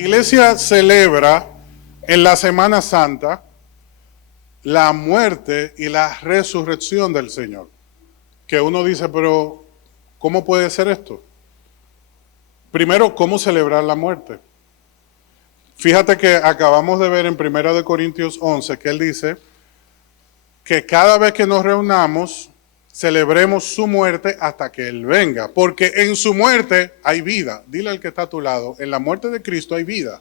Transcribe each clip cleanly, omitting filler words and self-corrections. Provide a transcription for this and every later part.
iglesia celebra en la Semana Santa la muerte y la resurrección del Señor. Que uno dice, pero ¿cómo puede ser esto? Primero, ¿cómo celebrar la muerte? Fíjate que acabamos de ver en 1 Corintios 11 que él dice que cada vez que nos reunamos, celebremos su muerte hasta que Él venga. Porque en su muerte hay vida. Dile al que está a tu lado, en la muerte de Cristo hay vida.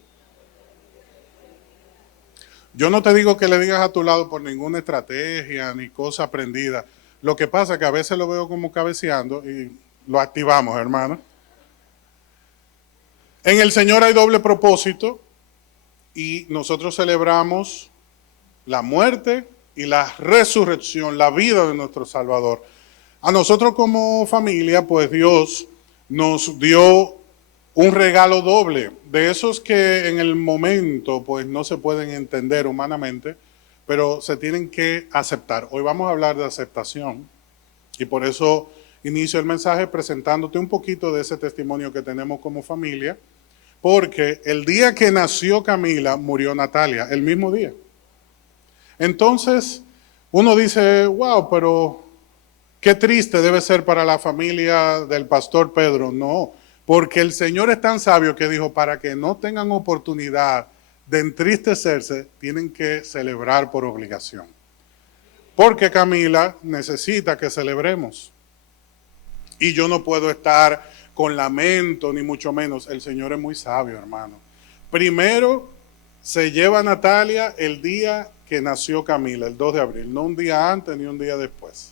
Yo no te digo que le digas a tu lado por ninguna estrategia ni cosa aprendida. Lo que pasa es que a veces lo veo como cabeceando y lo activamos, hermano. En el Señor hay doble propósito y nosotros celebramos la muerte y la resurrección, la vida de nuestro Salvador. A nosotros como familia, pues Dios nos dio un regalo doble, de esos que en el momento pues no se pueden entender humanamente, pero se tienen que aceptar. Hoy vamos a hablar de aceptación y por eso inicio el mensaje presentándote un poquito de ese testimonio que tenemos como familia, porque el día que nació Camila murió Natalia, el mismo día. Entonces uno dice, wow, pero qué triste debe ser para la familia del pastor Pedro. No, porque el Señor es tan sabio que dijo, para que no tengan oportunidad de entristecerse, tienen que celebrar por obligación. Porque Camila necesita que celebremos. Y yo no puedo estar con lamento, ni mucho menos. El Señor es muy sabio, hermano. Primero se lleva a Natalia el día que nació Camila, el 2 de abril. No un día antes ni un día después.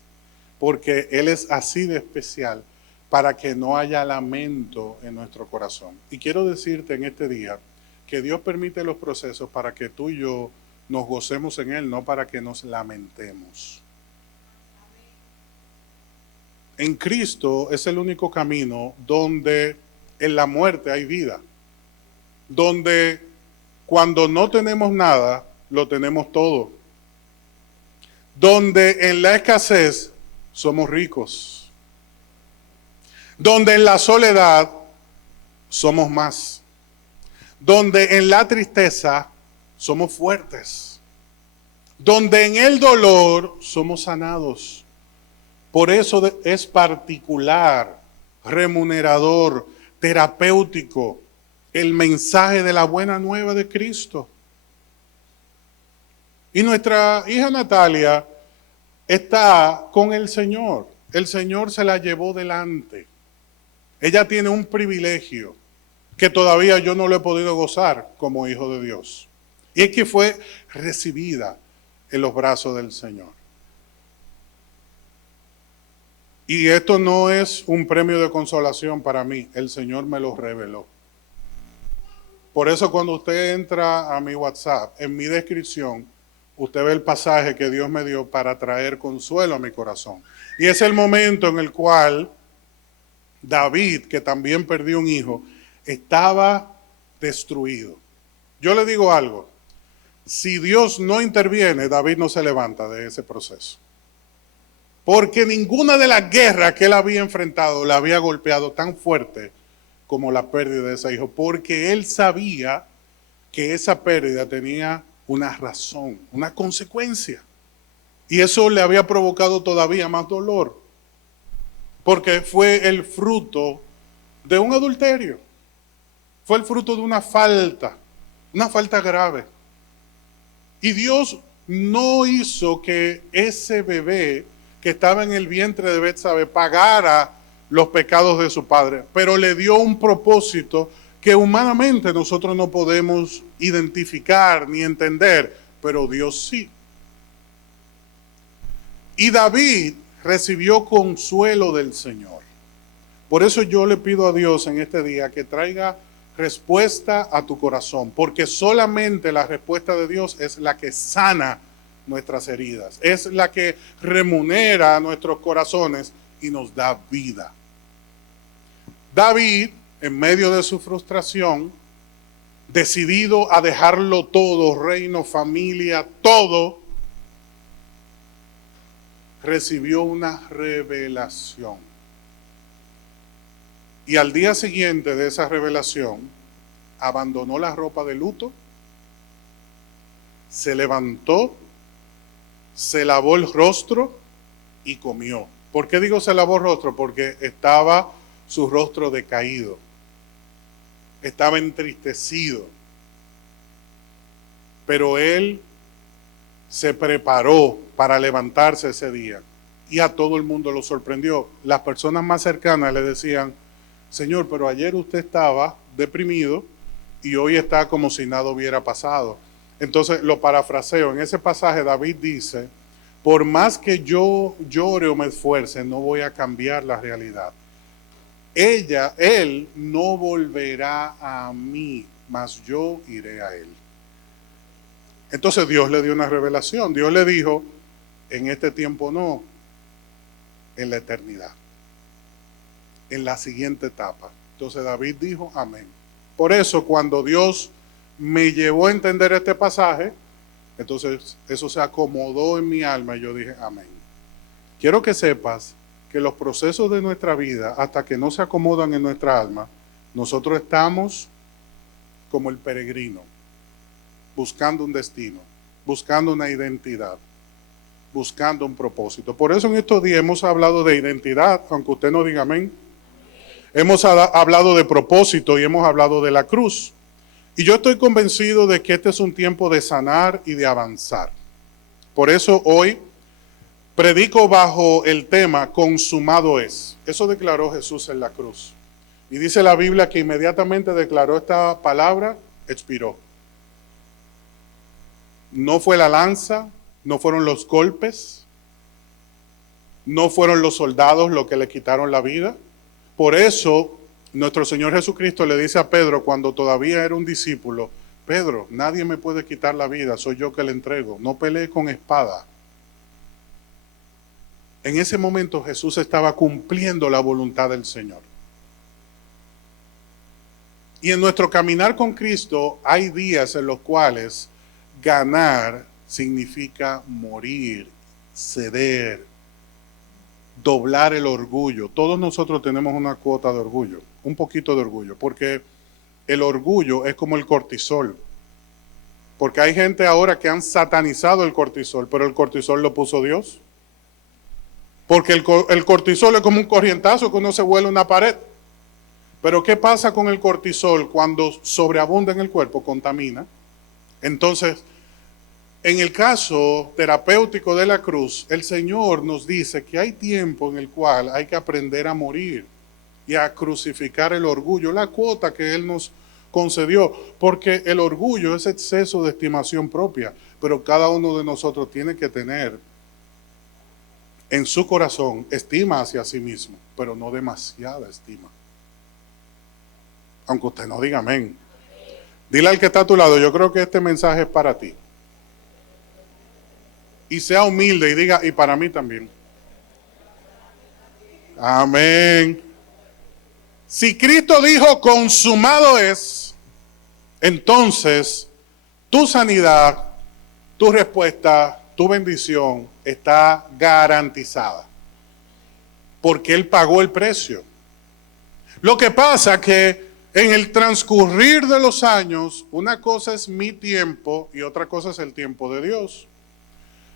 Porque Él es así de especial para que no haya lamento en nuestro corazón. Y quiero decirte en este día que Dios permite los procesos para que tú y yo nos gocemos en Él, no para que nos lamentemos. En Cristo es el único camino donde en la muerte hay vida. Donde cuando no tenemos nada, lo tenemos todo. Donde en la escasez somos ricos. Donde en la soledad somos más. Donde en la tristeza somos fuertes. Donde en el dolor somos sanados. Por eso es particular, remunerador, terapéutico el mensaje de la buena nueva de Cristo. Y nuestra hija Natalia está con el Señor. El Señor se la llevó delante. Ella tiene un privilegio que todavía yo no lo he podido gozar como hijo de Dios. Y es que fue recibida en los brazos del Señor. Y esto no es un premio de consolación para mí. El Señor me lo reveló. Por eso cuando usted entra a mi WhatsApp, en mi descripción, usted ve el pasaje que Dios me dio para traer consuelo a mi corazón. Y es el momento en el cual David, que también perdió un hijo, estaba destruido. Yo le digo algo, si Dios no interviene, David no se levanta de ese proceso. Porque ninguna de las guerras que él había enfrentado le había golpeado tan fuerte como la pérdida de ese hijo. Porque él sabía que esa pérdida tenía una razón, una consecuencia. Y eso le había provocado todavía más dolor. Porque fue el fruto de un adulterio. Fue el fruto de una falta grave. Y Dios no hizo que ese bebé que estaba en el vientre de Betsabe pagara los pecados de su padre, pero le dio un propósito que humanamente nosotros no podemos identificar ni entender, pero Dios sí. Y David recibió consuelo del Señor. Por eso yo le pido a Dios en este día que traiga respuesta a tu corazón, porque solamente la respuesta de Dios es la que sana nuestras heridas, es la que remunera a nuestros corazones y nos da vida. David, en medio de su frustración, decidido a dejarlo todo, reino, familia, todo, recibió una revelación. Y al día siguiente de esa revelación, abandonó la ropa de luto, se levantó, se lavó el rostro y comió. ¿Por qué digo se lavó el rostro? Porque estaba su rostro decaído, estaba entristecido. Pero él se preparó para levantarse ese día y a todo el mundo lo sorprendió. Las personas más cercanas le decían: Señor, pero ayer usted estaba deprimido y hoy está como si nada hubiera pasado. Entonces lo parafraseo, en ese pasaje David dice: por más que yo llore o me esfuerce, no voy a cambiar la realidad. Él no volverá a mí, mas yo iré a él. Entonces Dios le dio una revelación. Dios le dijo: en este tiempo no, en la eternidad, en la siguiente etapa. Entonces David dijo: amén. Por eso cuando Dios me llevó a entender este pasaje, entonces eso se acomodó en mi alma y yo dije: amén. Quiero que sepas que los procesos de nuestra vida, hasta que no se acomodan en nuestra alma, nosotros estamos como el peregrino, buscando un destino, buscando una identidad, buscando un propósito. Por eso en estos días hemos hablado de identidad, aunque usted no diga amén. Hemos hablado de propósito y hemos hablado de la cruz. Y yo estoy convencido de que este es un tiempo de sanar y de avanzar. Por eso hoy predico bajo el tema consumado es. Eso declaró Jesús en la cruz. Y dice la Biblia que inmediatamente declaró esta palabra, expiró. No fue la lanza, no fueron los golpes, no fueron los soldados los que le quitaron la vida. Por eso nuestro Señor Jesucristo le dice a Pedro cuando todavía era un discípulo: Pedro, nadie me puede quitar la vida, soy yo que le entrego, no pelee con espada. En ese momento Jesús estaba cumpliendo la voluntad del Señor. Y en nuestro caminar con Cristo hay días en los cuales ganar significa morir, ceder, doblar el orgullo. Todos nosotros tenemos una cuota de orgullo, un poquito de orgullo, porque el orgullo es como el cortisol. Porque hay gente ahora que han satanizado el cortisol, pero el cortisol lo puso Dios. Porque el cortisol es como un corrientazo que uno se vuela una pared. Pero ¿qué pasa con el cortisol cuando sobreabunda en el cuerpo? Contamina. Entonces, en el caso terapéutico de la cruz, el Señor nos dice que hay tiempo en el cual hay que aprender a morir y a crucificar el orgullo, la cuota que Él nos concedió, porque el orgullo es exceso de estimación propia, pero cada uno de nosotros tiene que tener en su corazón estima hacia sí mismo, pero no demasiada estima. Aunque usted no diga amén. Dile al que está a tu lado: yo creo que este mensaje es para ti. Y sea humilde y diga: y para mí también. Amén. Si Cristo dijo consumado es, entonces tu sanidad, tu respuesta, tu bendición está garantizada. Porque Él pagó el precio. Lo que pasa es que en el transcurrir de los años, una cosa es mi tiempo y otra cosa es el tiempo de Dios.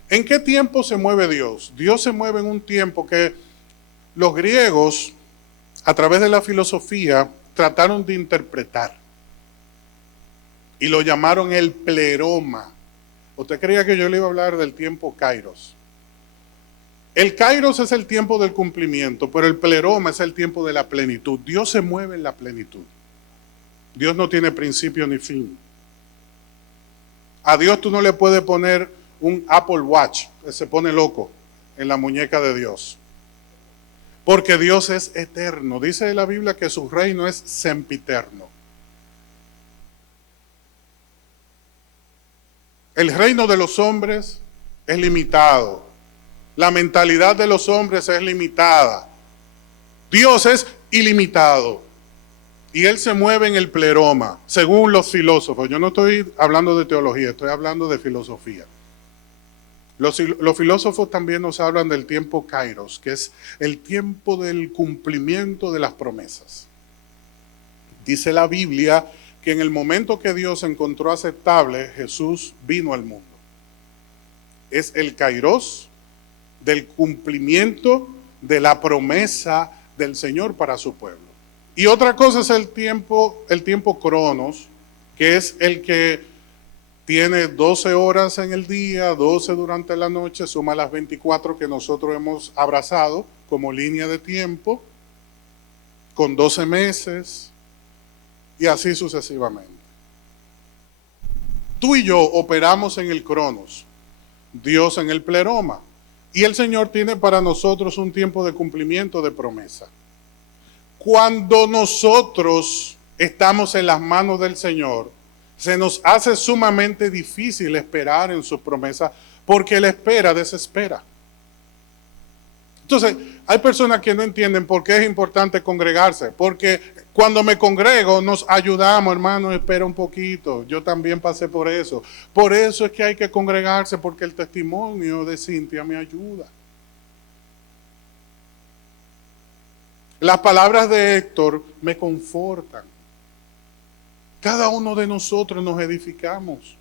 ¿En qué tiempo se mueve Dios? Dios se mueve en un tiempo que los griegos, a través de la filosofía, trataron de interpretar. Y lo llamaron el pleroma. ¿Usted creía que yo le iba a hablar del tiempo kairos? El kairos es el tiempo del cumplimiento, pero el pleroma es el tiempo de la plenitud. Dios se mueve en la plenitud. Dios no tiene principio ni fin. A Dios tú no le puedes poner un Apple Watch, que se pone loco en la muñeca de Dios. Porque Dios es eterno. Dice la Biblia que su reino es sempiterno. El reino de los hombres es limitado. La mentalidad de los hombres es limitada. Dios es ilimitado. Y Él se mueve en el pleroma, según los filósofos. Yo no estoy hablando de teología, estoy hablando de filosofía. Los filósofos también nos hablan del tiempo kairos, que es el tiempo del cumplimiento de las promesas. Dice la Biblia que en el momento que Dios encontró aceptable, Jesús vino al mundo. Es el kairos del cumplimiento de la promesa del Señor para su pueblo. Y otra cosa es el tiempo cronos, que es el que tiene 12 horas en el día, 12 durante la noche, suma las 24 que nosotros hemos abrazado como línea de tiempo, con 12 meses, y así sucesivamente. Tú y yo operamos en el cronos, Dios en el pleroma, y el Señor tiene para nosotros un tiempo de cumplimiento de promesa. Cuando nosotros estamos en las manos del Señor, se nos hace sumamente difícil esperar en sus promesas, porque la espera desespera. Entonces, hay personas que no entienden por qué es importante congregarse, porque cuando me congrego nos ayudamos, hermano, espera un poquito, yo también pasé por eso. Por eso es que hay que congregarse, porque el testimonio de Cintia me ayuda. Las palabras de Héctor me confortan. Cada uno de nosotros nos edificamos.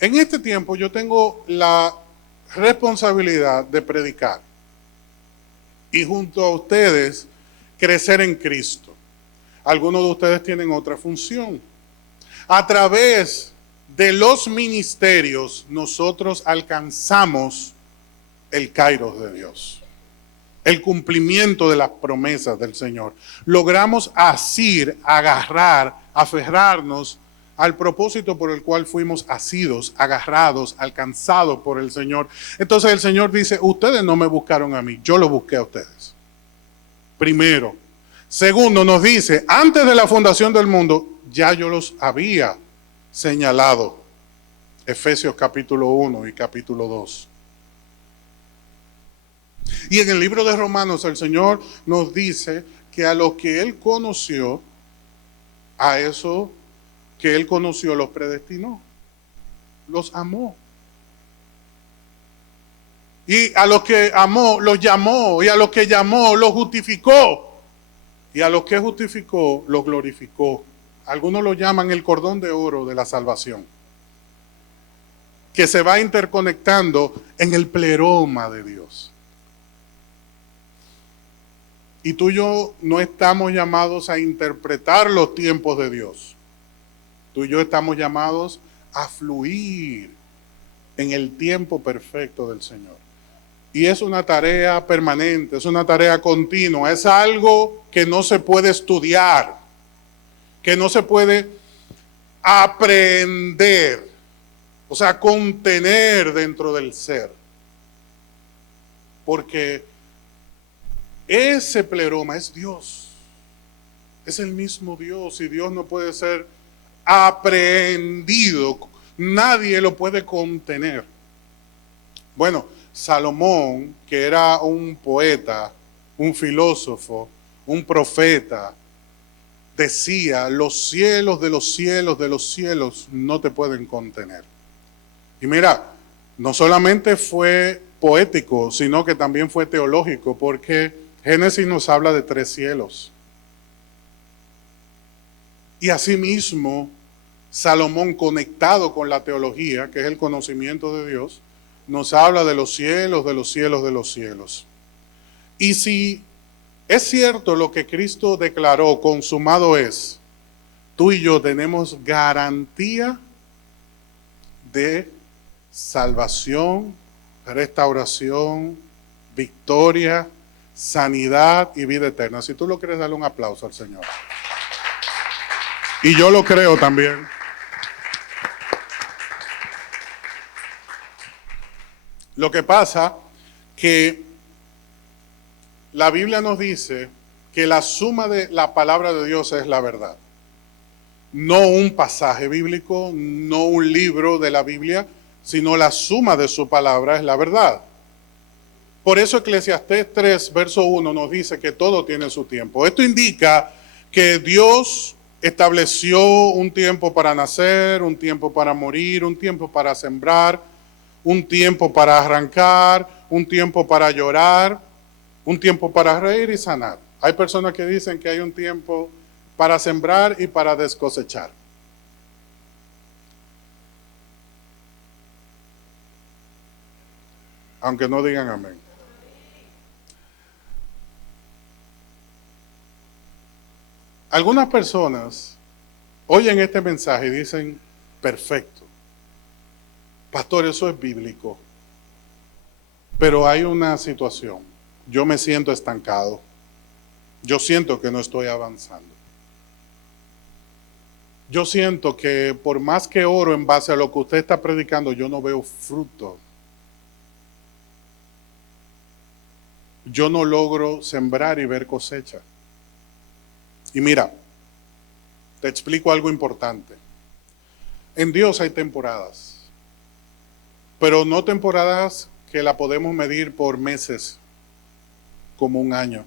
En este tiempo yo tengo la responsabilidad de predicar y junto a ustedes crecer en Cristo. Algunos de ustedes tienen otra función. A través de los ministerios nosotros alcanzamos el kairos de Dios, el cumplimiento de las promesas del Señor. Logramos asir, agarrar, aferrarnos al propósito por el cual fuimos asidos, agarrados, alcanzados por el Señor. Entonces el Señor dice, ustedes no me buscaron a mí, yo los busqué a ustedes. Primero. Segundo, nos dice, antes de la fundación del mundo, ya yo los había señalado. Efesios capítulo 1 y capítulo 2. Y en el libro de Romanos el Señor nos dice que a los que Él conoció, a eso que Él conoció los predestinó, los amó. Y a los que amó, los llamó, y a los que llamó, los justificó. Y a los que justificó, los glorificó. Algunos lo llaman el cordón de oro de la salvación, que se va interconectando en el pleroma de Dios. Y tú y yo no estamos llamados a interpretar los tiempos de Dios. Tú y yo estamos llamados a fluir en el tiempo perfecto del Señor. Y es una tarea permanente, es una tarea continua, es algo que no se puede estudiar, que no se puede aprender, o sea, contener dentro del ser. Porque ese pleroma es Dios, es el mismo Dios, y Dios no puede ser aprehendido, nadie lo puede contener. Bueno, Salomón, que era un poeta, un filósofo, un profeta, decía, los cielos de los cielos de los cielos no te pueden contener. Y mira, no solamente fue poético, sino que también fue teológico, porque Génesis nos habla de 3 cielos. Y asimismo, Salomón, conectado con la teología, que es el conocimiento de Dios, nos habla de los cielos, de los cielos, de los cielos. Y si es cierto lo que Cristo declaró, consumado es, tú y yo tenemos garantía de salvación, restauración, victoria, sanidad y vida eterna. Si tú lo quieres, dale un aplauso al Señor. Y yo lo creo también. Lo que pasa que la Biblia nos dice que la suma de la palabra de Dios es la verdad. No un pasaje bíblico, no un libro de la Biblia, sino la suma de su palabra es la verdad. Por eso Eclesiastés 3, verso 1 nos dice que todo tiene su tiempo. Esto indica que Dios estableció un tiempo para nacer, un tiempo para morir, un tiempo para sembrar, un tiempo para arrancar, un tiempo para llorar, un tiempo para reír y sanar. Hay personas que dicen que hay un tiempo para sembrar y para descosechar. Aunque no digan amén. Algunas personas oyen este mensaje y dicen, perfecto, pastor, eso es bíblico, pero hay una situación, yo me siento estancado, yo siento que no estoy avanzando. Yo siento que por más que oro en base a lo que usted está predicando, yo no veo fruto. Yo no logro sembrar y ver cosecha. Y mira, te explico algo importante. En Dios hay temporadas, pero no temporadas que la podemos medir por meses, como un año,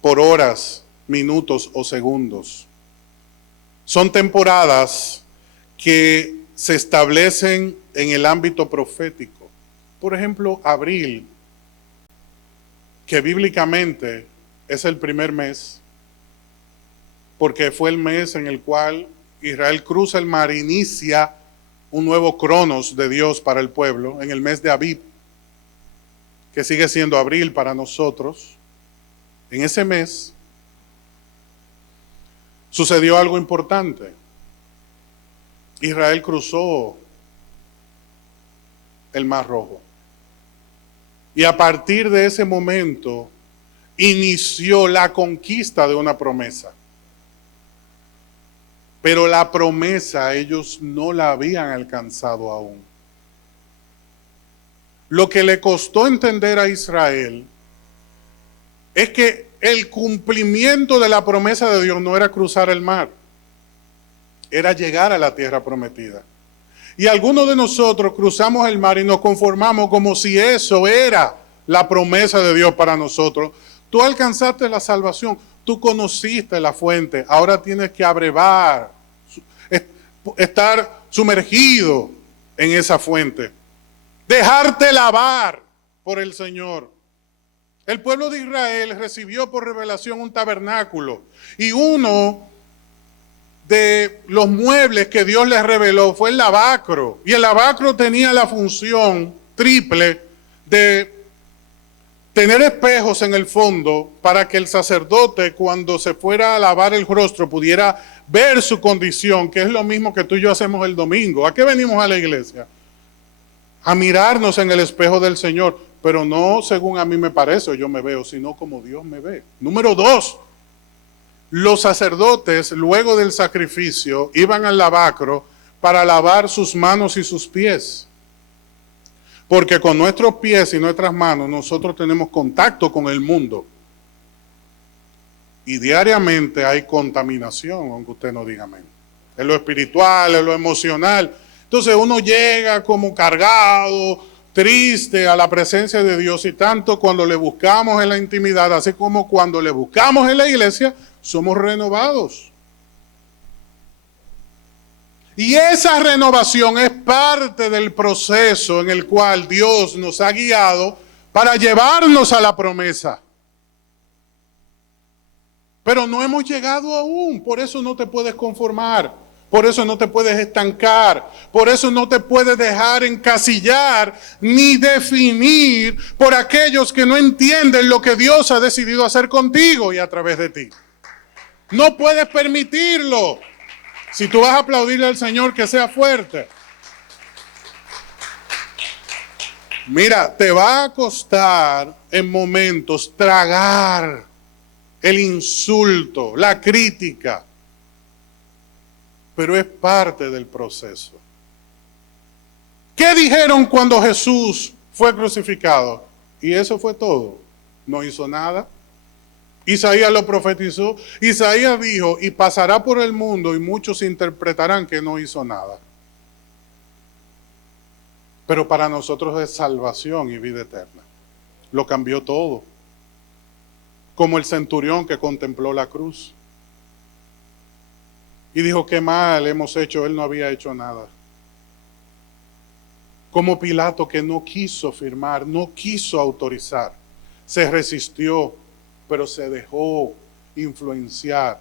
por horas, minutos o segundos. Son temporadas que se establecen en el ámbito profético. Por ejemplo, abril, que bíblicamente es el primer mes, porque fue el mes en el cual Israel cruza el mar e inicia un nuevo cronos de Dios para el pueblo, en el mes de Abib, que sigue siendo abril para nosotros. En ese mes sucedió algo importante. Israel cruzó el Mar Rojo. Y a partir de ese momento inició la conquista de una promesa. Pero la promesa ellos no la habían alcanzado aún. Lo que le costó entender a Israel es que el cumplimiento de la promesa de Dios no era cruzar el mar, era llegar a la tierra prometida. Y algunos de nosotros cruzamos el mar y nos conformamos como si eso era la promesa de Dios para nosotros. Tú alcanzaste la salvación, tú conociste la fuente, ahora tienes que abrevar, estar sumergido en esa fuente, dejarte lavar por el Señor. El pueblo de Israel recibió por revelación un tabernáculo y uno de los muebles que Dios les reveló fue el lavacro. Y el lavacro tenía la función triple de tener espejos en el fondo para que el sacerdote, cuando se fuera a lavar el rostro, pudiera ver su condición, que es lo mismo que tú y yo hacemos el domingo. ¿A qué venimos a la iglesia? A mirarnos en el espejo del Señor, pero no según a mí me parece o yo me veo, sino como Dios me ve. Número 2, los sacerdotes, luego del sacrificio, iban al lavacro para lavar sus manos y sus pies. Porque con nuestros pies y nuestras manos nosotros tenemos contacto con el mundo. Y diariamente hay contaminación, aunque usted no diga amén. En lo espiritual, en lo emocional. Entonces uno llega como cargado, triste a la presencia de Dios, y tanto cuando le buscamos en la intimidad, así como cuando le buscamos en la iglesia, somos renovados. Y esa renovación es parte del proceso en el cual Dios nos ha guiado para llevarnos a la promesa. Pero no hemos llegado aún, por eso no te puedes conformar, por eso no te puedes estancar, por eso no te puedes dejar encasillar ni definir por aquellos que no entienden lo que Dios ha decidido hacer contigo y a través de ti. No puedes permitirlo. Si tú vas a aplaudirle al Señor, que sea fuerte. Mira, te va a costar en momentos tragar el insulto, la crítica, pero es parte del proceso. ¿Qué dijeron cuando Jesús fue crucificado? Y eso fue todo. No hizo nada. Isaías lo profetizó. Isaías dijo, y pasará por el mundo y muchos interpretarán que no hizo nada. Pero para nosotros es salvación y vida eterna. Lo cambió todo. Como el centurión que contempló la cruz. Y dijo, qué mal hemos hecho, él no había hecho nada. Como Pilato que no quiso firmar, no quiso autorizar. Se resistió, pero se dejó influenciar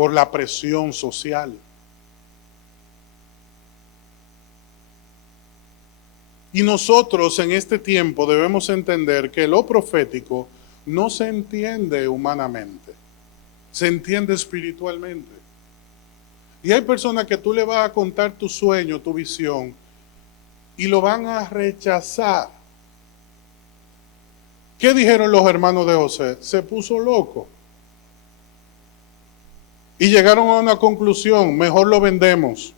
por la presión social. Y nosotros en este tiempo debemos entender que lo profético no se entiende humanamente, se entiende espiritualmente. Y hay personas que tú le vas a contar tu sueño, tu visión, y lo van a rechazar. ¿Qué dijeron los hermanos de José? Se puso loco. Y llegaron a una conclusión, mejor lo vendemos.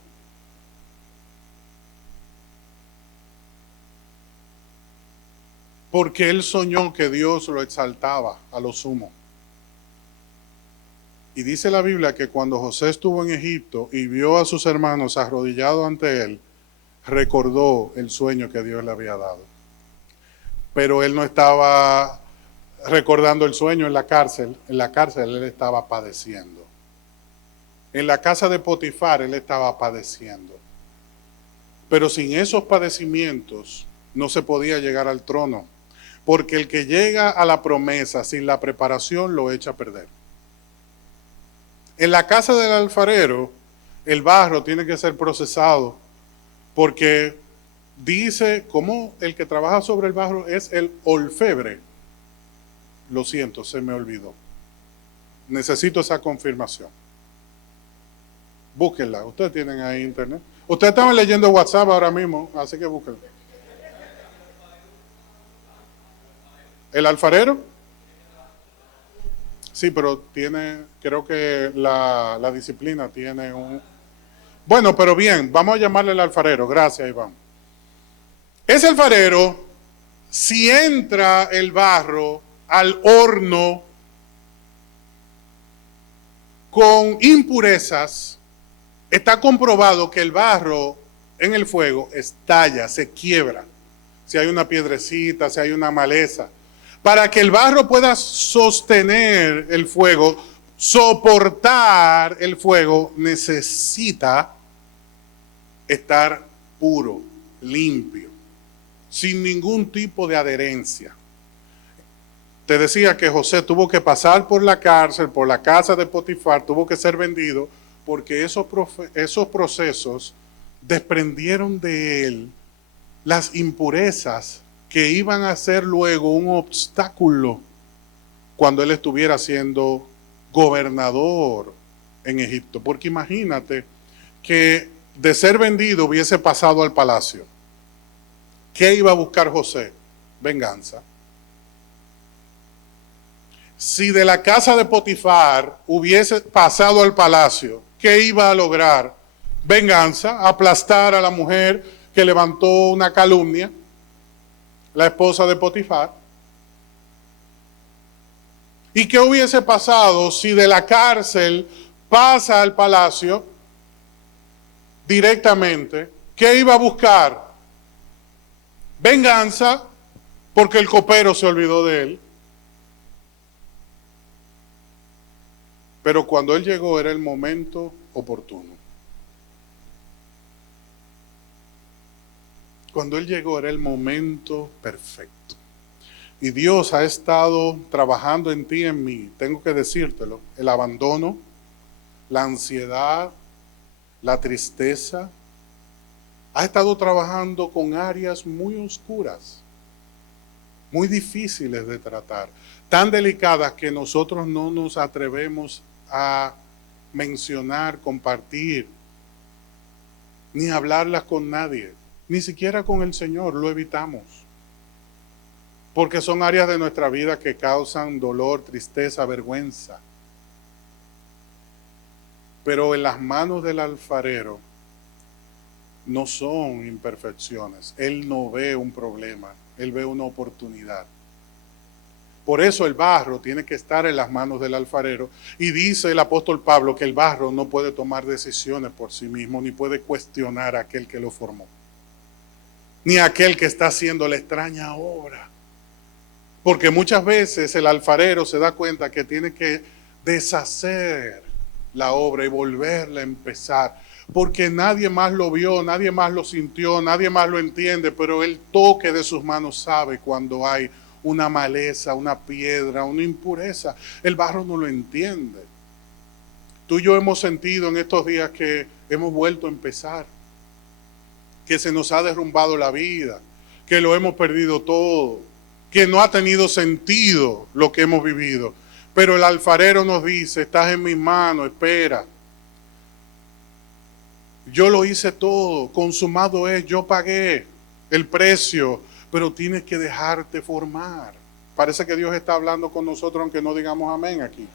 Porque él soñó que Dios lo exaltaba a lo sumo. Y dice la Biblia que cuando José estuvo en Egipto y vio a sus hermanos arrodillados ante él, recordó el sueño que Dios le había dado. Pero él no estaba recordando el sueño en la cárcel él estaba padeciendo. En la casa de Potifar él estaba padeciendo. Pero sin esos padecimientos no se podía llegar al trono. Porque el que llega a la promesa sin la preparación lo echa a perder. En la casa del alfarero, el barro tiene que ser procesado, porque dice, como el que trabaja sobre el barro es el orfebre. Lo siento, se me olvidó. Necesito esa confirmación. Búsquenla, ustedes tienen ahí internet. Ustedes estaban leyendo WhatsApp ahora mismo, así que búsquenla. ¿El alfarero? Sí, pero creo que la disciplina tiene un... Bueno, pero bien, vamos a llamarle el alfarero. Gracias, Iván. Ese alfarero, si entra el barro al horno con impurezas, está comprobado que el barro en el fuego estalla, se quiebra. Si hay una piedrecita, si hay una maleza. Para que el barro pueda sostener el fuego, soportar el fuego, necesita estar puro, limpio, sin ningún tipo de adherencia. Te decía que José tuvo que pasar por la cárcel, por la casa de Potifar, tuvo que ser vendido, porque esos procesos desprendieron de él las impurezas que iban a ser luego un obstáculo cuando él estuviera siendo gobernador en Egipto. Porque imagínate que de ser vendido hubiese pasado al palacio. ¿Qué iba a buscar José? Venganza. Si de la casa de Potifar hubiese pasado al palacio, ¿qué iba a lograr? Venganza, aplastar a la mujer que levantó una calumnia, la esposa de Potifar. ¿Y qué hubiese pasado si de la cárcel pasa al palacio directamente? ¿Qué iba a buscar? Venganza, porque el copero se olvidó de él. Pero cuando él llegó era el momento oportuno. Cuando él llegó era el momento perfecto. Y Dios ha estado trabajando en ti y en mí, tengo que decírtelo, el abandono, la ansiedad, la tristeza, ha estado trabajando con áreas muy oscuras, muy difíciles de tratar, tan delicadas que nosotros no nos atrevemos a mencionar, compartir, ni hablarlas con nadie, ni siquiera con el Señor, lo evitamos. Porque son áreas de nuestra vida que causan dolor, tristeza, vergüenza. Pero en las manos del alfarero no son imperfecciones. Él no ve un problema, él ve una oportunidad. Por eso el barro tiene que estar en las manos del alfarero. Y dice el apóstol Pablo que el barro no puede tomar decisiones por sí mismo, ni puede cuestionar a aquel que lo formó, ni a aquel que está haciendo la extraña obra. Porque muchas veces el alfarero se da cuenta que tiene que deshacer la obra y volverla a empezar. Porque nadie más lo vio, nadie más lo sintió, nadie más lo entiende, pero el toque de sus manos sabe cuando hay una maleza, una piedra, una impureza. El barro no lo entiende. Tú y yo hemos sentido en estos días que hemos vuelto a empezar, que se nos ha derrumbado la vida, que lo hemos perdido todo, que no ha tenido sentido lo que hemos vivido. Pero el alfarero nos dice, estás en mis manos, espera. Yo lo hice todo, consumado es, yo pagué el precio, pero tienes que dejarte formar. Parece que Dios está hablando con nosotros aunque no digamos amén aquí.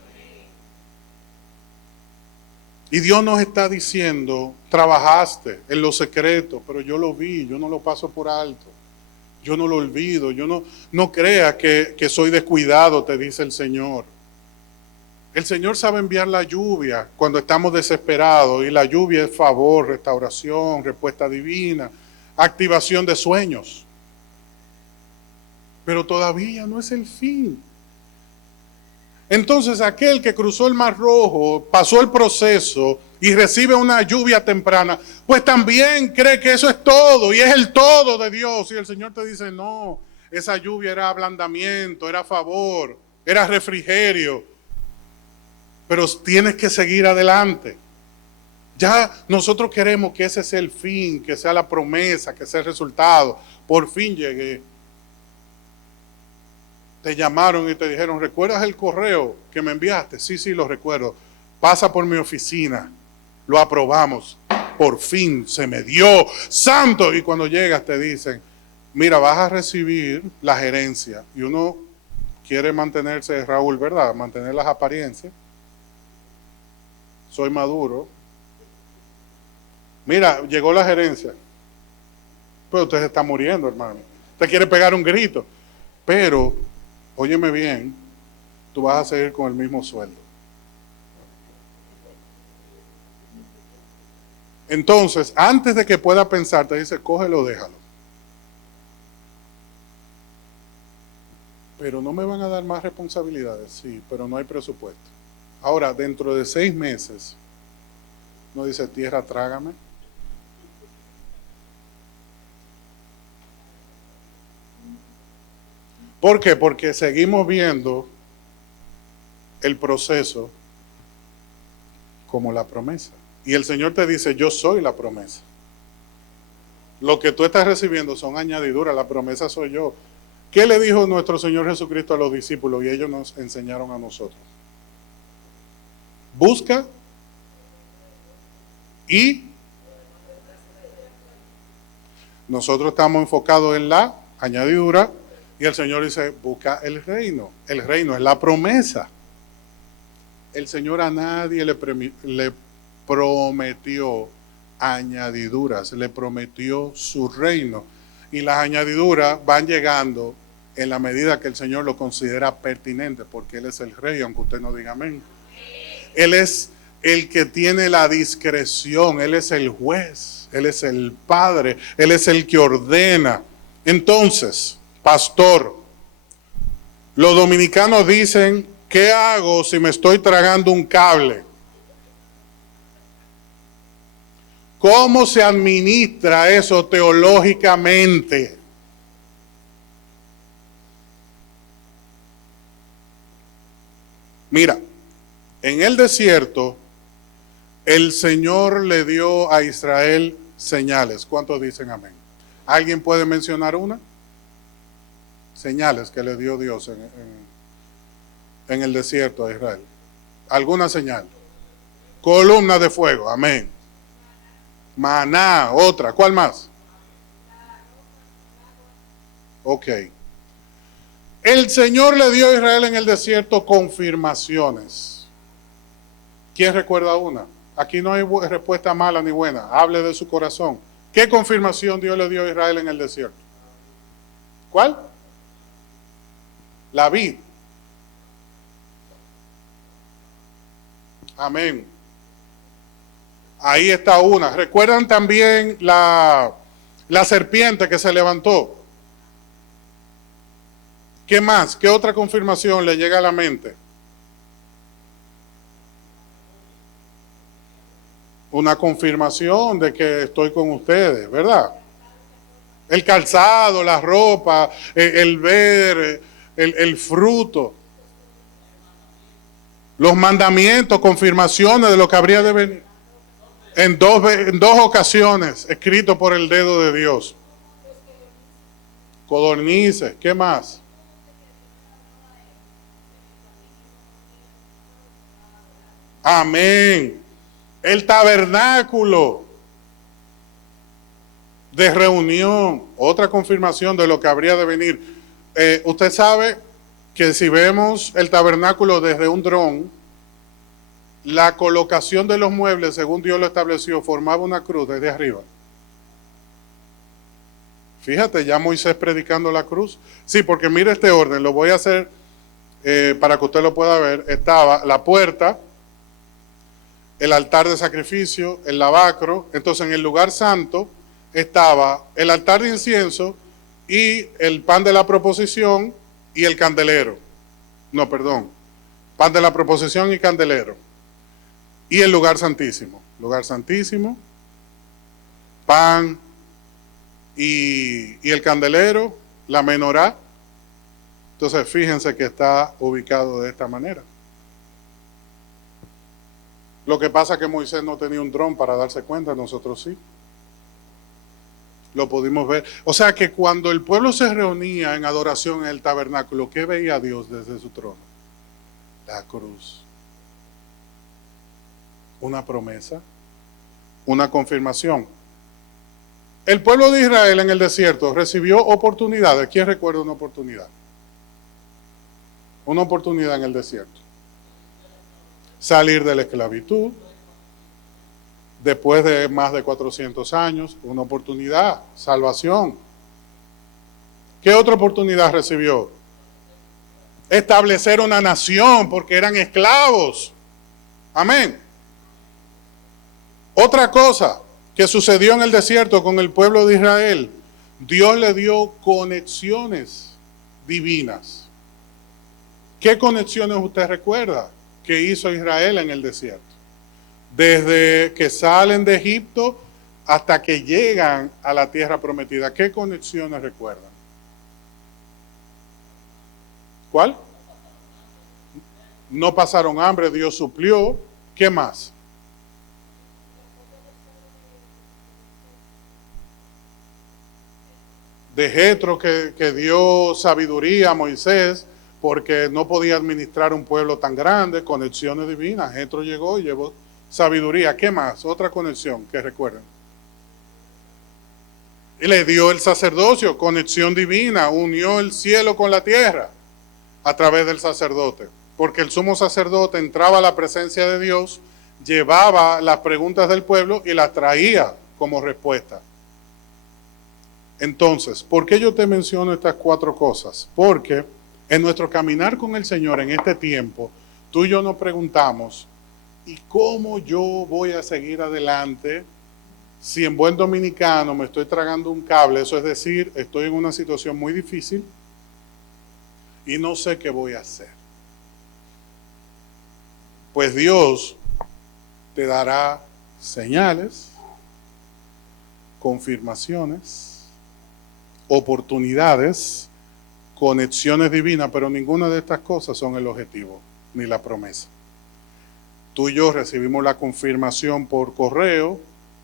Y Dios nos está diciendo, trabajaste en lo secreto, pero yo lo vi, yo no lo paso por alto. Yo no lo olvido, yo no creas que soy descuidado, te dice el Señor. El Señor sabe enviar la lluvia cuando estamos desesperados, y la lluvia es favor, restauración, respuesta divina, activación de sueños. Pero todavía no es el fin. Entonces aquel que cruzó el Mar Rojo, pasó el proceso y recibe una lluvia temprana, pues también cree que eso es todo y es el todo de Dios. Y el Señor te dice, no, esa lluvia era ablandamiento, era favor, era refrigerio. Pero tienes que seguir adelante. Ya nosotros queremos que ese sea el fin, que sea la promesa, que sea el resultado. Por fin llegué. Te llamaron y te dijeron, ¿recuerdas el correo que me enviaste? Sí, lo recuerdo. Pasa por mi oficina. Lo aprobamos. Por fin se me dio. ¡Santo! Y cuando llegas te dicen, mira, vas a recibir la gerencia. Y uno quiere mantenerse, Raúl, ¿verdad? Mantener las apariencias. Soy maduro. Mira, llegó la gerencia. Pero usted se está muriendo, hermano. Usted quiere pegar un grito. Pero, óyeme bien, tú vas a seguir con el mismo sueldo. Entonces, antes de que pueda pensar, te dice, cógelo, déjalo. Pero no me van a dar más responsabilidades, sí, pero no hay presupuesto. Ahora, dentro de 6 meses, no dice, tierra, trágame. ¿Por qué? Porque seguimos viendo el proceso como la promesa. Y el Señor te dice, yo soy la promesa. Lo que tú estás recibiendo son añadiduras, la promesa soy yo. ¿Qué le dijo nuestro Señor Jesucristo a los discípulos? Y ellos nos enseñaron a nosotros. Busca y nosotros estamos enfocados en la añadidura y el Señor dice, busca el reino. El reino es la promesa. El Señor a nadie le prometió añadiduras, le prometió su reino. Y las añadiduras van llegando en la medida que el Señor lo considera pertinente, porque Él es el Rey, aunque usted no diga amén. Él es el que tiene la discreción, Él es el juez, Él es el Padre, Él es el que ordena. Entonces, pastor, los dominicanos dicen, ¿qué hago si me estoy tragando un cable? ¿Cómo se administra eso teológicamente? Mira, en el desierto, el Señor le dio a Israel señales. ¿Cuántos dicen amén? ¿Alguien puede mencionar una? Señales que le dio Dios en el desierto a Israel. ¿Alguna señal? Columna de fuego, amén. Maná, otra. ¿Cuál más? Ok. El Señor le dio a Israel en el desierto confirmaciones. ¿Quién recuerda una? Aquí no hay respuesta mala ni buena. Hable de su corazón. ¿Qué confirmación Dios le dio a Israel en el desierto? ¿Cuál? La vid. Amén. Ahí está una. ¿Recuerdan también la serpiente que se levantó? ¿Qué más? ¿Qué otra confirmación le llega a la mente? Una confirmación de que estoy con ustedes, ¿verdad? El calzado, la ropa, el ver, el fruto. Los mandamientos, confirmaciones de lo que habría de venir. En dos ocasiones, escrito por el dedo de Dios. Codornices, ¿qué más? Amén. El tabernáculo de reunión, otra confirmación de lo que habría de venir. Usted sabe que si vemos el tabernáculo desde un dron, la colocación de los muebles, según Dios lo estableció, formaba una cruz desde arriba. Fíjate, ya Moisés predicando la cruz. Sí, porque mire este orden, lo voy a hacer para que usted lo pueda ver. Estaba la puerta, el altar de sacrificio, el lavacro. Entonces en el lugar santo estaba el altar de incienso y el pan de la proposición y el candelero. No, perdón. Pan de la proposición y candelero. Y el lugar santísimo. Lugar santísimo, pan y el candelero, la menorá. Entonces fíjense que está ubicado de esta manera. Lo que pasa es que Moisés no tenía un dron para darse cuenta, nosotros sí. Lo pudimos ver. O sea que cuando el pueblo se reunía en adoración en el tabernáculo, ¿qué veía Dios desde su trono? La cruz. Una promesa, una confirmación. El pueblo de Israel en el desierto recibió oportunidades. ¿Quién recuerda una oportunidad? Una oportunidad en el desierto. Salir de la esclavitud. Después de más de 400 años, una oportunidad, salvación. ¿Qué otra oportunidad recibió? Establecer una nación porque eran esclavos. Amén. Otra cosa que sucedió en el desierto con el pueblo de Israel, Dios le dio conexiones divinas. ¿Qué conexiones usted recuerda que hizo Israel en el desierto? Desde que salen de Egipto hasta que llegan a la tierra prometida. ¿Qué conexiones recuerdan? ¿Cuál? No pasaron hambre, Dios suplió. ¿Qué más? De Jetro que dio sabiduría a Moisés porque no podía administrar un pueblo tan grande, conexiones divinas. Jetro llegó y llevó sabiduría. ¿Qué más? Otra conexión que recuerden. Y le dio el sacerdocio, conexión divina, unió el cielo con la tierra a través del sacerdote. Porque el sumo sacerdote entraba a la presencia de Dios, llevaba las preguntas del pueblo y las traía como respuesta. Entonces, ¿por qué yo te menciono estas cuatro cosas? Porque en nuestro caminar con el Señor en este tiempo, tú y yo nos preguntamos, ¿y cómo yo voy a seguir adelante si en buen dominicano me estoy tragando un cable? Eso es decir, estoy en una situación muy difícil y no sé qué voy a hacer. Pues Dios te dará señales, confirmaciones, oportunidades, conexiones divinas, pero ninguna de estas cosas son el objetivo, ni la promesa. Tú y yo recibimos la confirmación por correo,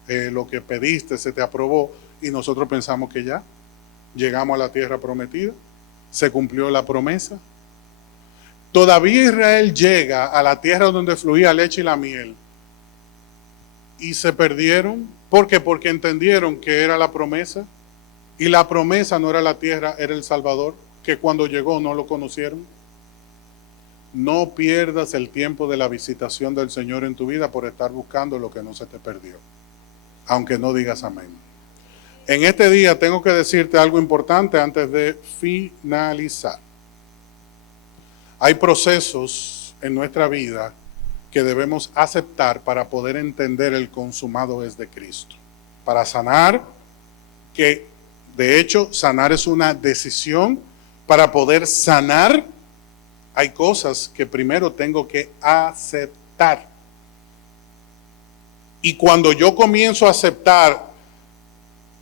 lo que pediste se te aprobó y nosotros pensamos que ya llegamos a la tierra prometida, se cumplió la promesa. Todavía Israel llega a la tierra donde fluía leche y la miel y se perdieron. ¿Por qué? Porque entendieron que era la promesa y la promesa no era la tierra, era el Salvador, que cuando llegó no lo conocieron. No pierdas el tiempo de la visitación del Señor en tu vida por estar buscando lo que no se te perdió, aunque no digas amén. En este día tengo que decirte algo importante antes de finalizar. Hay procesos en nuestra vida que debemos aceptar para poder entender el consumado es de Cristo. Para sanar, que de hecho sanar es una decisión. Para poder sanar, hay cosas que primero tengo que aceptar. Y cuando yo comienzo a aceptar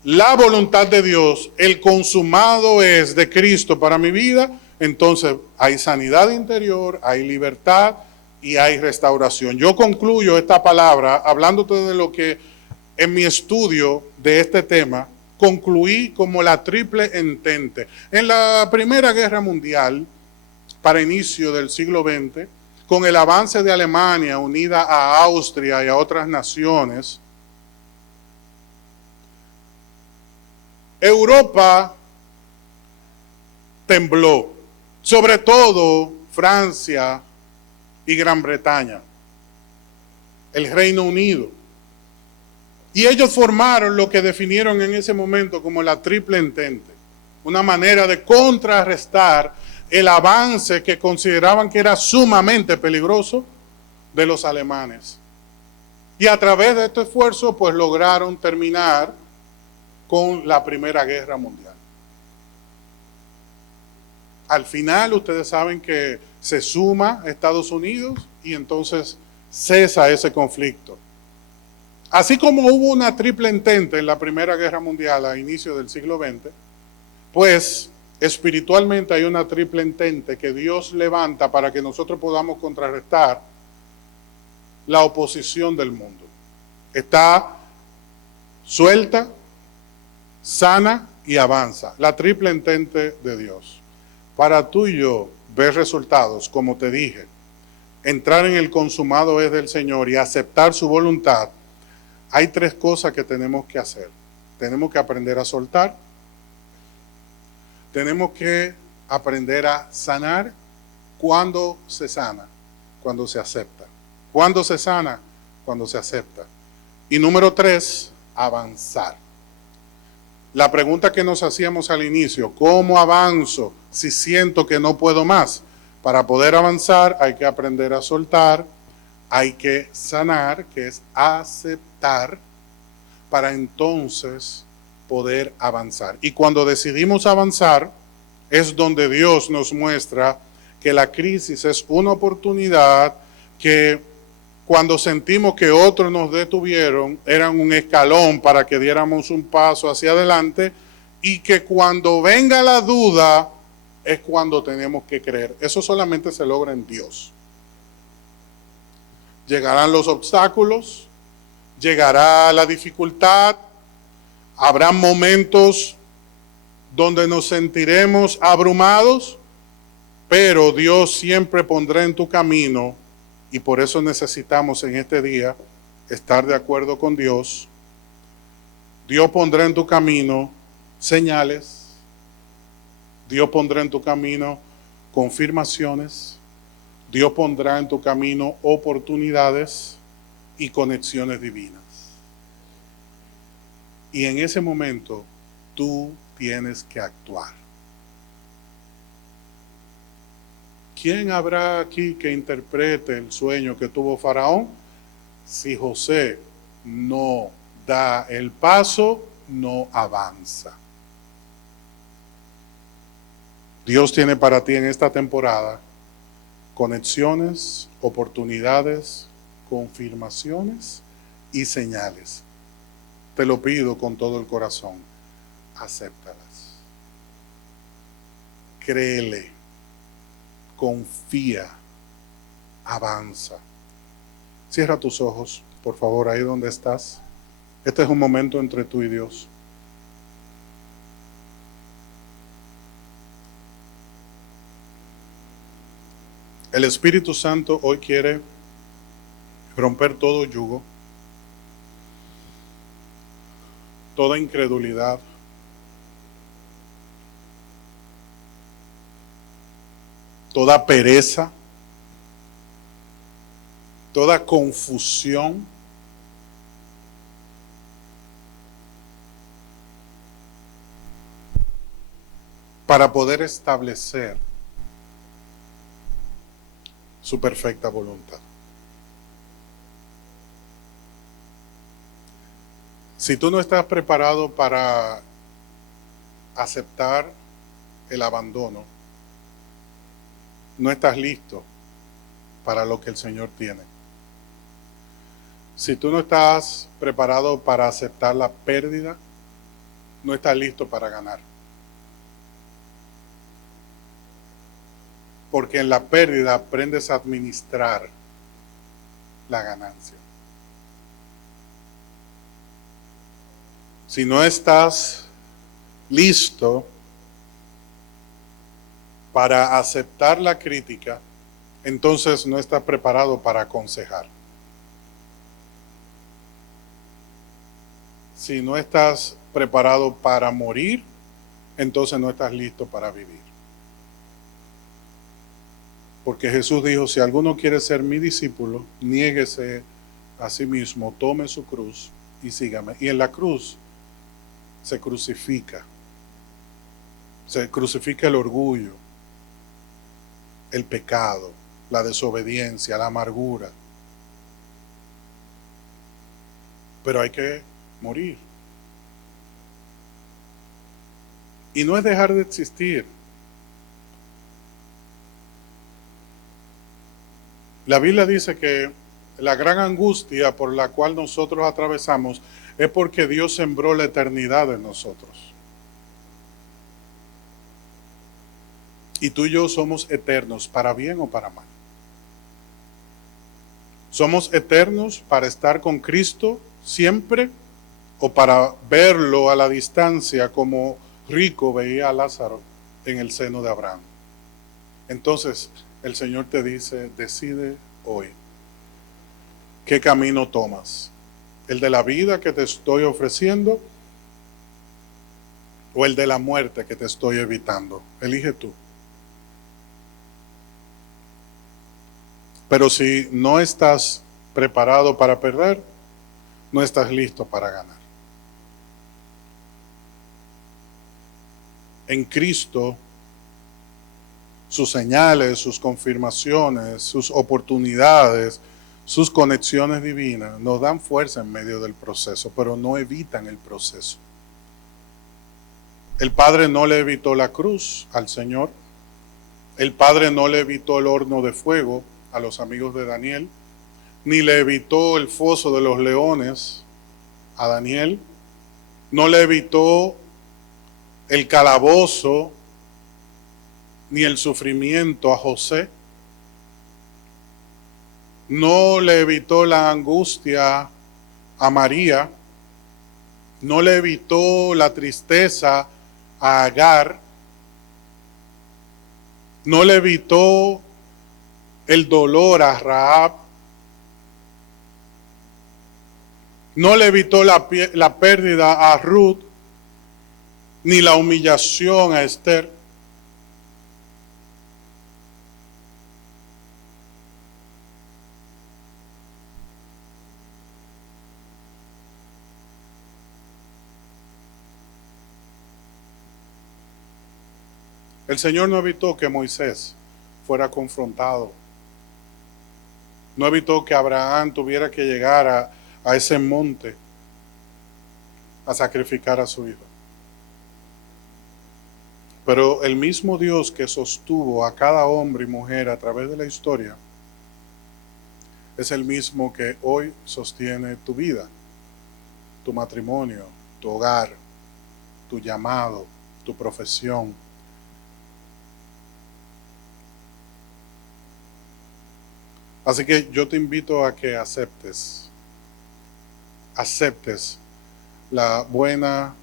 la voluntad de Dios, el consumado es de Cristo para mi vida, entonces hay sanidad interior, hay libertad, y hay restauración. Yo concluyo esta palabra hablándote de lo que en mi estudio de este tema concluí como la triple entente. En la Primera Guerra Mundial, para inicio del siglo XX, con el avance de Alemania unida a Austria y a otras naciones, Europa tembló, sobre todo Francia y Gran Bretaña, el Reino Unido. Y ellos formaron lo que definieron en ese momento como la triple entente, una manera de contrarrestar el avance que consideraban que era sumamente peligroso de los alemanes. Y a través de este esfuerzo, pues lograron terminar con la Primera Guerra Mundial. Al final, ustedes saben que se suma Estados Unidos y entonces cesa ese conflicto. Así como hubo una triple entente en la Primera Guerra Mundial a inicio del siglo XX, pues espiritualmente hay una triple entente que Dios levanta para que nosotros podamos contrarrestar la oposición del mundo. Está suelta, sana y avanza. La triple entente de Dios. Para tú y yo ver resultados, como te dije, entrar en el consumado es del Señor y aceptar su voluntad, hay tres cosas que tenemos que hacer. Tenemos que aprender a soltar. Tenemos que aprender a sanar. ¿Cuándo se sana? Cuando se acepta. ¿Cuándo se sana? Cuando se acepta. Y número 3, avanzar. La pregunta que nos hacíamos al inicio, ¿cómo avanzo si siento que no puedo más? Para poder avanzar hay que aprender a soltar, hay que sanar, que es aceptar, para entonces poder avanzar. Y cuando decidimos avanzar, es donde Dios nos muestra que la crisis es una oportunidad, que cuando sentimos que otros nos detuvieron, eran un escalón para que diéramos un paso hacia adelante, y que cuando venga la duda, es cuando tenemos que creer. Eso solamente se logra en Dios. Llegarán los obstáculos, llegará la dificultad, habrá momentos donde nos sentiremos abrumados, pero Dios siempre pondrá en tu camino, y por eso necesitamos en este día estar de acuerdo con Dios. Dios pondrá en tu camino señales, Dios pondrá en tu camino confirmaciones, Dios pondrá en tu camino oportunidades y conexiones divinas. Y en ese momento tú tienes que actuar. ¿Quién habrá aquí que interprete el sueño que tuvo Faraón? Si José no da el paso, no avanza. Dios tiene para ti en esta temporada conexiones, oportunidades, confirmaciones y señales. Te lo pido con todo el corazón, acéptalas. Créele, confía, avanza. Cierra tus ojos, por favor, ahí donde estás. Este es un momento entre tú y Dios. El Espíritu Santo hoy quiere romper todo yugo, toda incredulidad, toda pereza, toda confusión, para poder establecer su perfecta voluntad. Si tú no estás preparado para aceptar el abandono, no estás listo para lo que el Señor tiene. Si tú no estás preparado para aceptar la pérdida, no estás listo para ganar. Porque en la pérdida aprendes a administrar la ganancia. Si no estás listo para aceptar la crítica, entonces no estás preparado para aconsejar. Si no estás preparado para morir, entonces no estás listo para vivir. Porque Jesús dijo, si alguno quiere ser mi discípulo, niéguese a sí mismo, tome su cruz y sígame. Y en la cruz se crucifica el orgullo, el pecado, la desobediencia, la amargura. Pero hay que morir. Y no es dejar de existir. La Biblia dice que la gran angustia por la cual nosotros atravesamos es porque Dios sembró la eternidad en nosotros. Y tú y yo somos eternos, para bien o para mal. ¿Somos eternos para estar con Cristo siempre o para verlo a la distancia como rico veía a Lázaro en el seno de Abraham? Entonces el Señor te dice, decide hoy qué camino tomas. ¿El de la vida que te estoy ofreciendo o el de la muerte que te estoy evitando? Elige tú. Pero si no estás preparado para perder, no estás listo para ganar. En Cristo, sus señales, sus confirmaciones, sus oportunidades, sus conexiones divinas nos dan fuerza en medio del proceso, pero no evitan el proceso. El Padre no le evitó la cruz al Señor. El Padre no le evitó el horno de fuego a los amigos de Daniel, ni le evitó el foso de los leones a Daniel, no le evitó el calabozo ni el sufrimiento a José, no le evitó la angustia a María, no le evitó la tristeza a Agar, no le evitó el dolor a Rahab, no le evitó la pérdida a Ruth, ni la humillación a Esther. El Señor no evitó que Moisés fuera confrontado. No evitó que Abraham tuviera que llegar a ese monte a sacrificar a su hijo. Pero el mismo Dios que sostuvo a cada hombre y mujer a través de la historia es el mismo que hoy sostiene tu vida, tu matrimonio, tu hogar, tu llamado, tu profesión. Así que yo te invito a que aceptes la buena,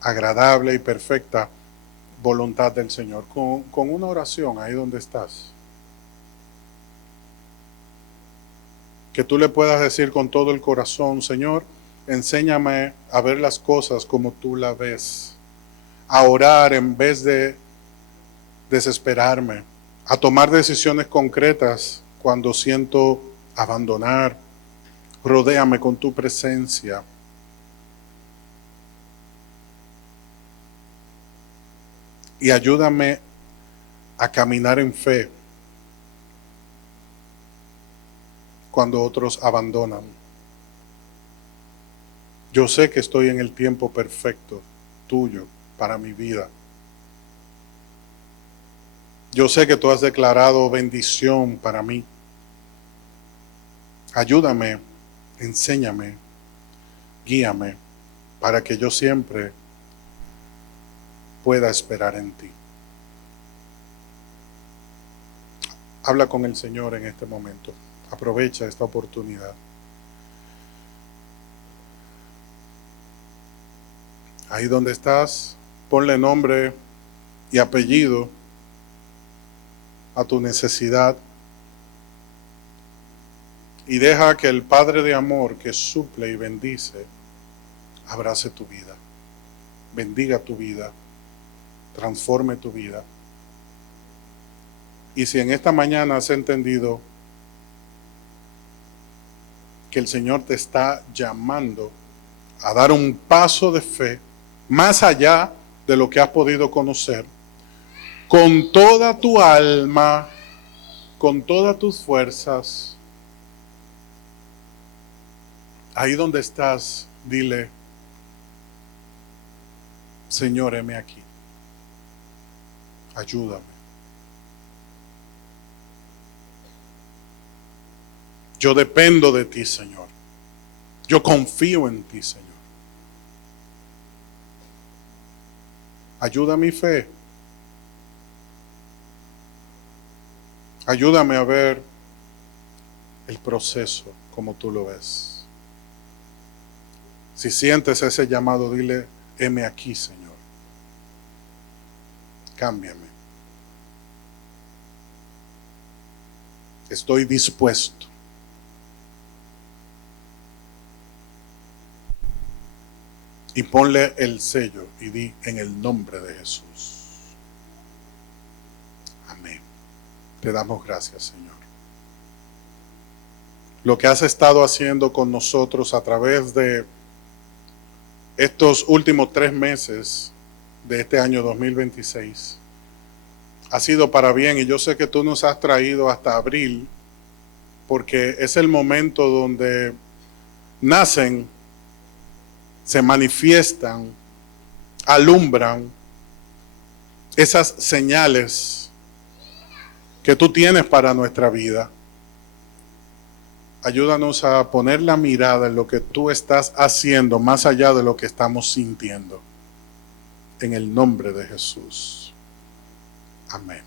agradable y perfecta voluntad del Señor con una oración ahí donde estás. Que tú le puedas decir con todo el corazón, Señor, enséñame a ver las cosas como tú las ves, a orar en vez de desesperarme, a tomar decisiones concretas cuando siento abandonar. Rodéame con tu presencia. Y ayúdame a caminar en fe cuando otros abandonan. Yo sé que estoy en el tiempo perfecto tuyo para mi vida. Yo sé que tú has declarado bendición para mí. Ayúdame, enséñame, guíame para que yo siempre pueda esperar en ti. Habla con el Señor en este momento. Aprovecha esta oportunidad. Ahí donde estás, ponle nombre y apellido a tu necesidad y deja que el Padre de amor que suple y bendice abrace tu vida, bendiga tu vida, transforme tu vida. Y si en esta mañana has entendido que el Señor te está llamando a dar un paso de fe más allá de lo que has podido conocer, con toda tu alma, con todas tus fuerzas, ahí donde estás, dile: Señor, heme aquí, ayúdame. Yo dependo de ti, Señor. Yo confío en ti, Señor. Ayuda mi fe. Ayúdame a ver el proceso como tú lo ves. Si sientes ese llamado, dile: heme aquí, Señor. Cámbiame. Estoy dispuesto. Y ponle el sello y di: en el nombre de Jesús. Amén. Te damos gracias, Señor. Lo que has estado haciendo con nosotros a través de estos últimos 3 meses de este año 2026 ha sido para bien, y yo sé que tú nos has traído hasta abril, porque es el momento donde nacen, se manifiestan, alumbran esas señales que tú tienes para nuestra vida. Ayúdanos a poner la mirada en lo que tú estás haciendo más allá de lo que estamos sintiendo. En el nombre de Jesús. Amén.